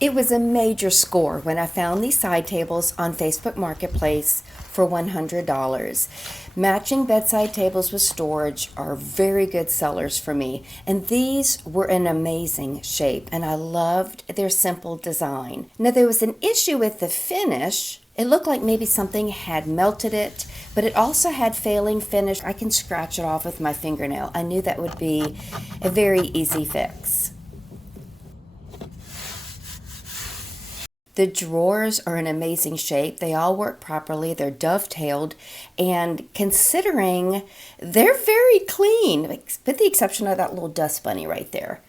It was a major score when I found these side tables on Facebook Marketplace for $100. Matching bedside tables with storage are very good sellers for me, and these were an amazing shape, and I loved their simple design. Now, there was an issue with the finish. It looked like maybe something had melted it, but it also had failing finish. I can scratch it off with my fingernail. I knew that would be a very easy fix. The drawers are an amazing shape. They all work properly. They're dovetailed, and considering they're very clean, with the exception of that little dust bunny right there.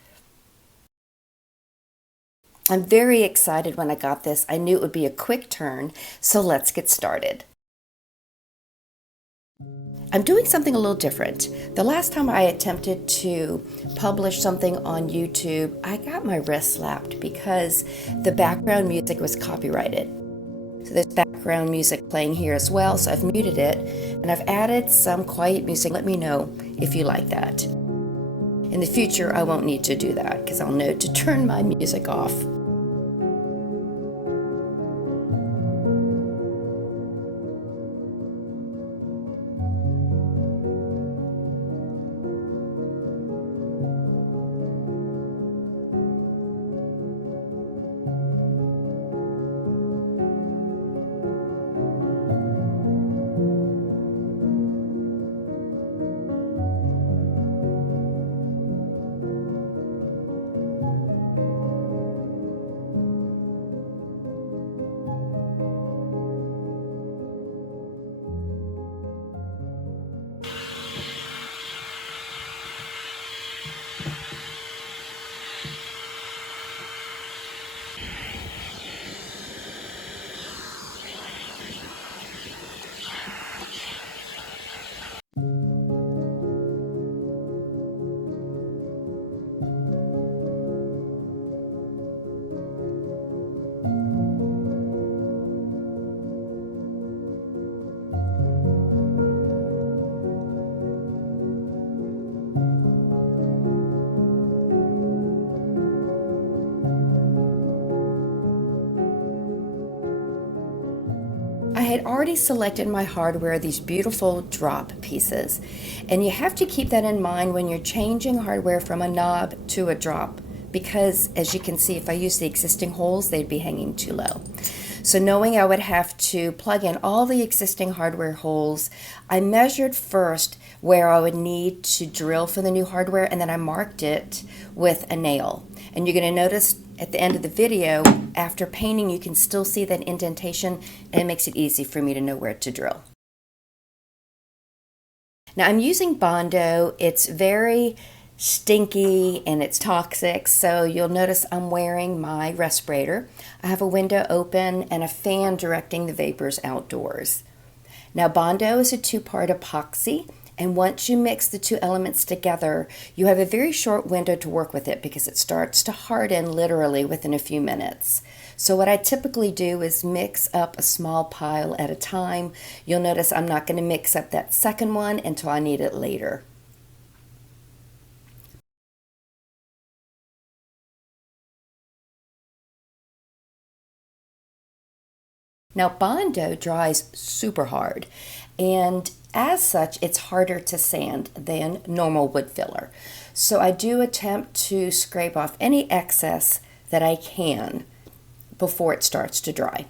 I'm very excited when I got this. I knew it would be a quick turn, so let's get started. I'm doing something a little different. The last time I attempted to publish something on YouTube, I got my wrist slapped because the background music was copyrighted. So there's background music playing here as well, so I've muted it, and I've added some quiet music. Let me know if you like that. In the future, I won't need to do that because I'll know to turn my music off. I had already selected my hardware, these beautiful drop pieces, and you have to keep that in mind when you're changing hardware from a knob to a drop, because as you can see, if I use the existing holes, they'd be hanging too low. So knowing I would have to plug in all the existing hardware holes, I measured first where I would need to drill for the new hardware, and then I marked it with a nail. And you're going to notice at the end of the video, after painting, you can still see that indentation, and it makes it easy for me to know where to drill. Now I'm using Bondo. It's very stinky and it's toxic, so you'll notice I'm wearing my respirator. I have a window open and a fan directing the vapors outdoors. Now Bondo is a two-part epoxy, and once you mix the two elements together, you have a very short window to work with it because it starts to harden literally within a few minutes. So what I typically do is mix up a small pile at a time. You'll notice I'm not going to mix up that second one until I need it later. Now Bondo dries super hard, and as such it's harder to sand than normal wood filler. So I do attempt to scrape off any excess that I can before it starts to dry.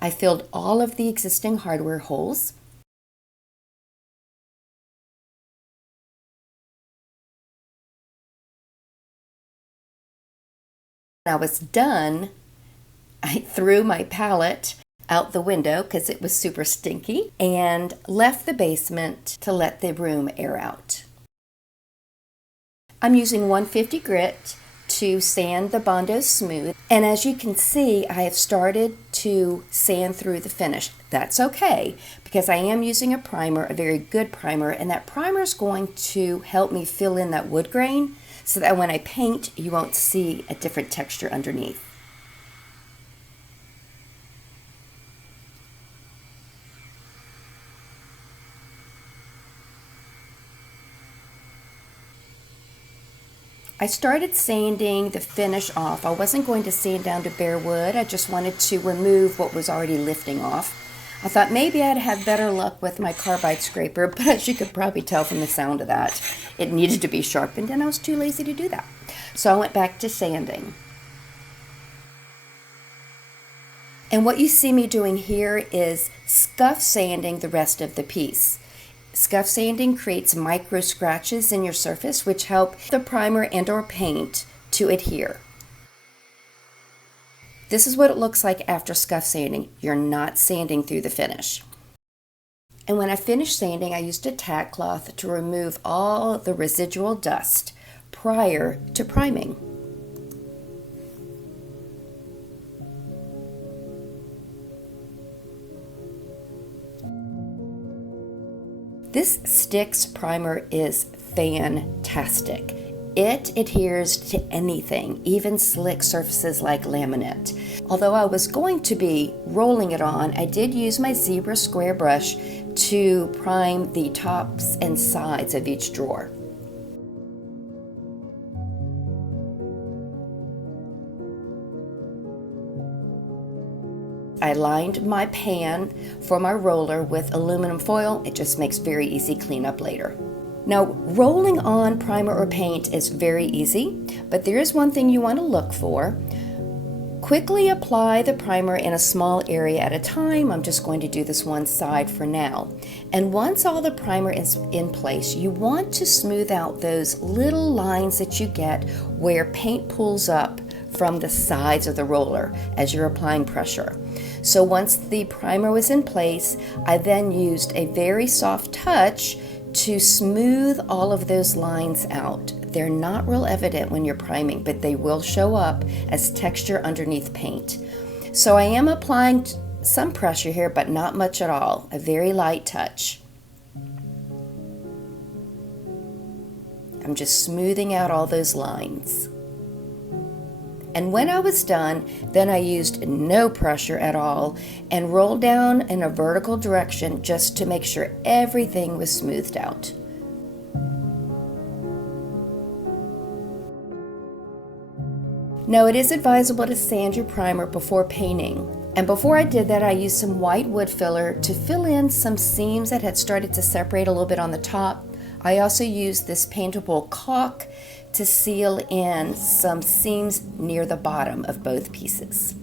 I filled all of the existing hardware holes. When I was done, I threw my palette out the window because it was super stinky and left the basement to let the room air out. I'm using 150 grit to sand the Bondo smooth, and as you can see, I have started to sand through the finish. That's okay because I am using a primer, a very good primer, and that primer is going to help me fill in that wood grain so that when I paint, you won't see a different texture underneath. I started sanding the finish off. I wasn't going to sand down to bare wood. I just wanted to remove what was already lifting off. I thought maybe I'd have better luck with my carbide scraper, but as you could probably tell from the sound of that, it needed to be sharpened and I was too lazy to do that. So I went back to sanding. And what you see me doing here is scuff sanding the rest of the piece. Scuff sanding creates micro scratches in your surface which help the primer and or paint to adhere. This is what it looks like after scuff sanding. You're not sanding through the finish. And when I finished sanding, I used a tack cloth to remove all the residual dust prior to priming. This Sticks primer is fantastic. It adheres to anything, even slick surfaces like laminate. Although I was going to be rolling it on, I did use my zebra square brush to prime the tops and sides of each drawer. I lined my pan for my roller with aluminum foil. It just makes very easy cleanup later. Now, rolling on primer or paint is very easy, but there is one thing you want to look for. Quickly apply the primer in a small area at a time. I'm just going to do this one side for now. And once all the primer is in place, you want to smooth out those little lines that you get where paint pulls up from the sides of the roller as you're applying pressure. So once the primer was in place, I then used a very soft touch to smooth all of those lines out. They're not real evident when you're priming, but they will show up as texture underneath paint. So I am applying some pressure here, but not much at all, a very light touch. I'm just smoothing out all those lines. And when I was done, then I used no pressure at all and rolled down in a vertical direction just to make sure everything was smoothed out. Now it is advisable to sand your primer before painting. And before I did that, I used some white wood filler to fill in some seams that had started to separate a little bit on the top. I also used this paintable caulk to seal in some seams near the bottom of both pieces.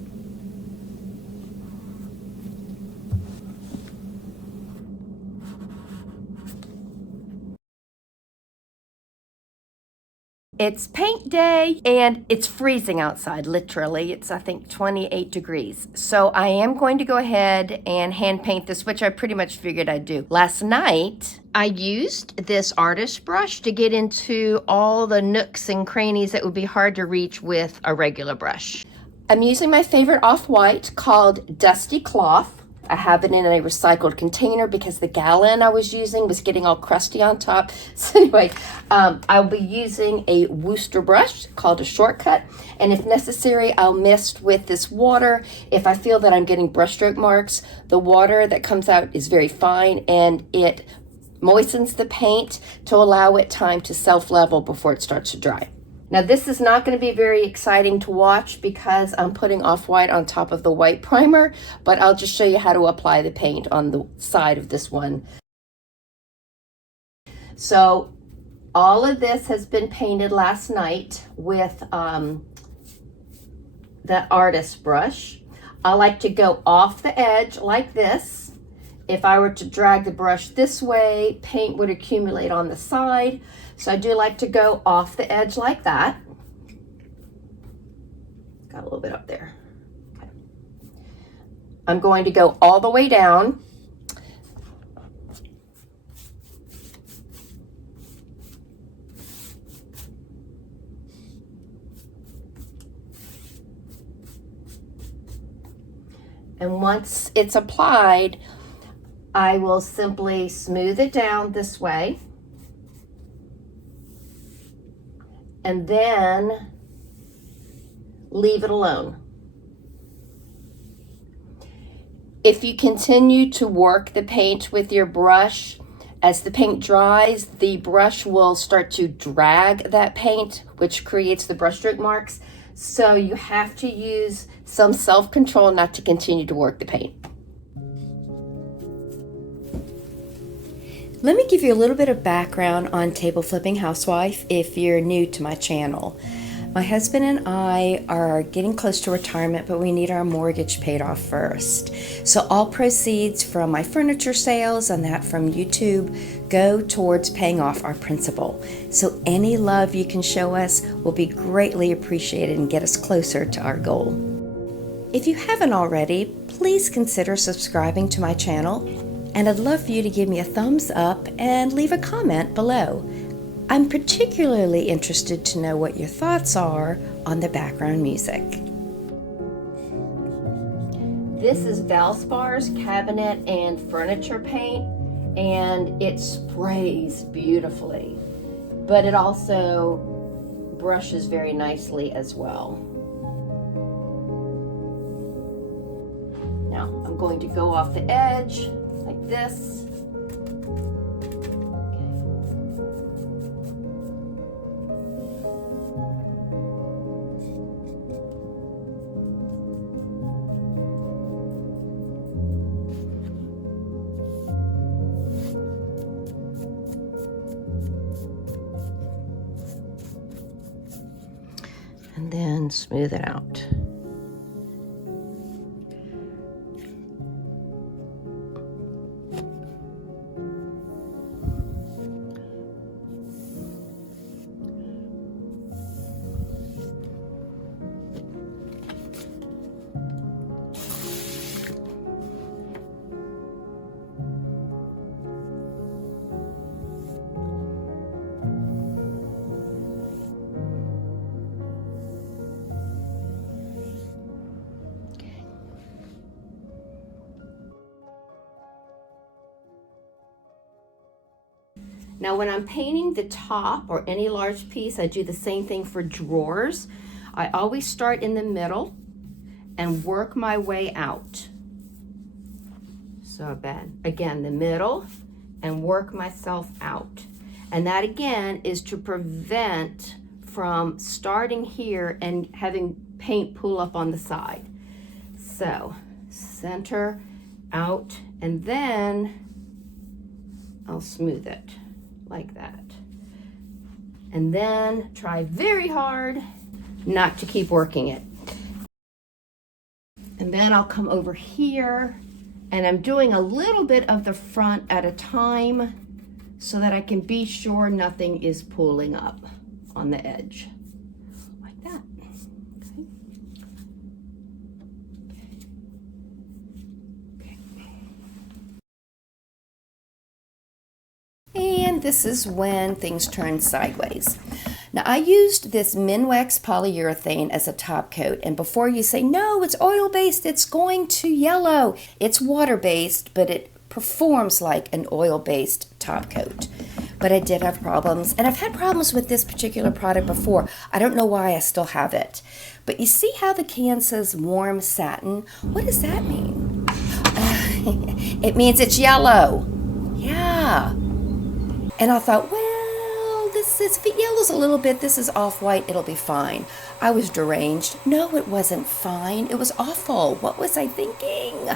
It's paint day and it's freezing outside, literally. It's, I think, 28 degrees. So I am going to go ahead and hand paint this, which I pretty much figured I'd do. Last night, I used this artist brush to get into all the nooks and crannies that would be hard to reach with a regular brush. I'm using my favorite off-white called Dusty Cloth. I have it in a recycled container because the gallon I was using was getting all crusty on top. So anyway, I'll be using a Worcester brush called a Shortcut. And if necessary, I'll mist with this water. If I feel that I'm getting brushstroke marks, the water that comes out is very fine and it moistens the paint to allow it time to self-level before it starts to dry. Now this is not going to be very exciting to watch because I'm putting off-white on top of the white primer, but I'll just show you how to apply the paint on the side of this one. So all of this has been painted last night with that artist brush. I like to go off the edge like this. If I were to drag the brush this way, paint would accumulate on the side. So I do like to go off the edge like that. Got a little bit up there. Okay. I'm going to go all the way down. And once it's applied, I will simply smooth it down this way. And then leave it alone. If you continue to work the paint with your brush As the paint dries, the brush will start to drag that paint, which creates the brush stroke marks. So you have to use some self-control not to continue to work the paint. Let me give you a little bit of background on Table Flipping Housewife if you're new to my channel. My husband and I are getting close to retirement, but we need our mortgage paid off first. So all proceeds from my furniture sales and that from YouTube go towards paying off our principal. So any love you can show us will be greatly appreciated and get us closer to our goal. If you haven't already, please consider subscribing to my channel, and I'd love for you to give me a thumbs up and leave a comment below. I'm particularly interested to know what your thoughts are on the background music. This is Valspar's cabinet and furniture paint, and it sprays beautifully, but it also brushes very nicely as well. Now I'm going to go off the edge like this. And then smooth it out. Now when I'm painting the top or any large piece, I do the same thing for drawers. I always start in the middle and work my way out. So again, the middle and work myself out. And that again is to prevent from starting here and having paint pool up on the side. So center out, and then I'll smooth it like that. And then try very hard not to keep working it. And then I'll come over here, and I'm doing a little bit of the front at a time so that I can be sure nothing is pulling up on the edge. Like that. And this is when things turn sideways. Now I used this Minwax polyurethane as a top coat, and before you say, no, it's oil-based, it's going to yellow. It's water-based, but it performs like an oil-based top coat. But I did have problems, and I've had problems with this particular product before. I don't know why I still have it. But you see how the can says warm satin? What does that mean? It means it's yellow. Yeah. And I thought, well, this is, if it yellows a little bit, this is off-white, it'll be fine. I was deranged. No, it wasn't fine. It was awful. What was I thinking?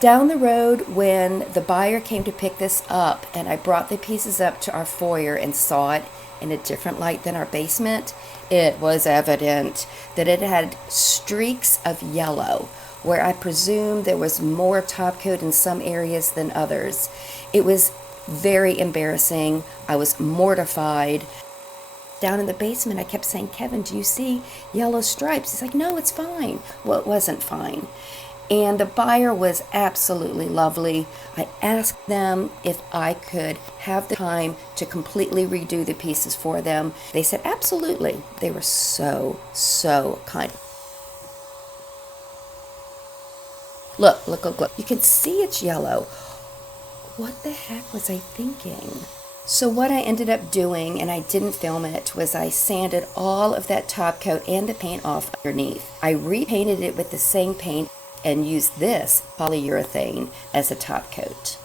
Down the road, when the buyer came to pick this up, and I brought the pieces up to our foyer and saw it in a different light than our basement, it was evident that it had streaks of yellow, where I presume there was more top coat in some areas than others. It was very embarrassing. I was mortified. Down in the basement, I kept saying, Kevin, do you see yellow stripes? He's like, no, it's fine. Well, it wasn't fine. And the buyer was absolutely lovely. I asked them if I could have the time to completely redo the pieces for them. They said, absolutely. They were so, so kind. Look, look, look, look. You can see it's yellow. What the heck was I thinking? So what I ended up doing, and I didn't film it, was I sanded all of that top coat and the paint off underneath. I repainted it with the same paint and used this polyurethane as a top coat.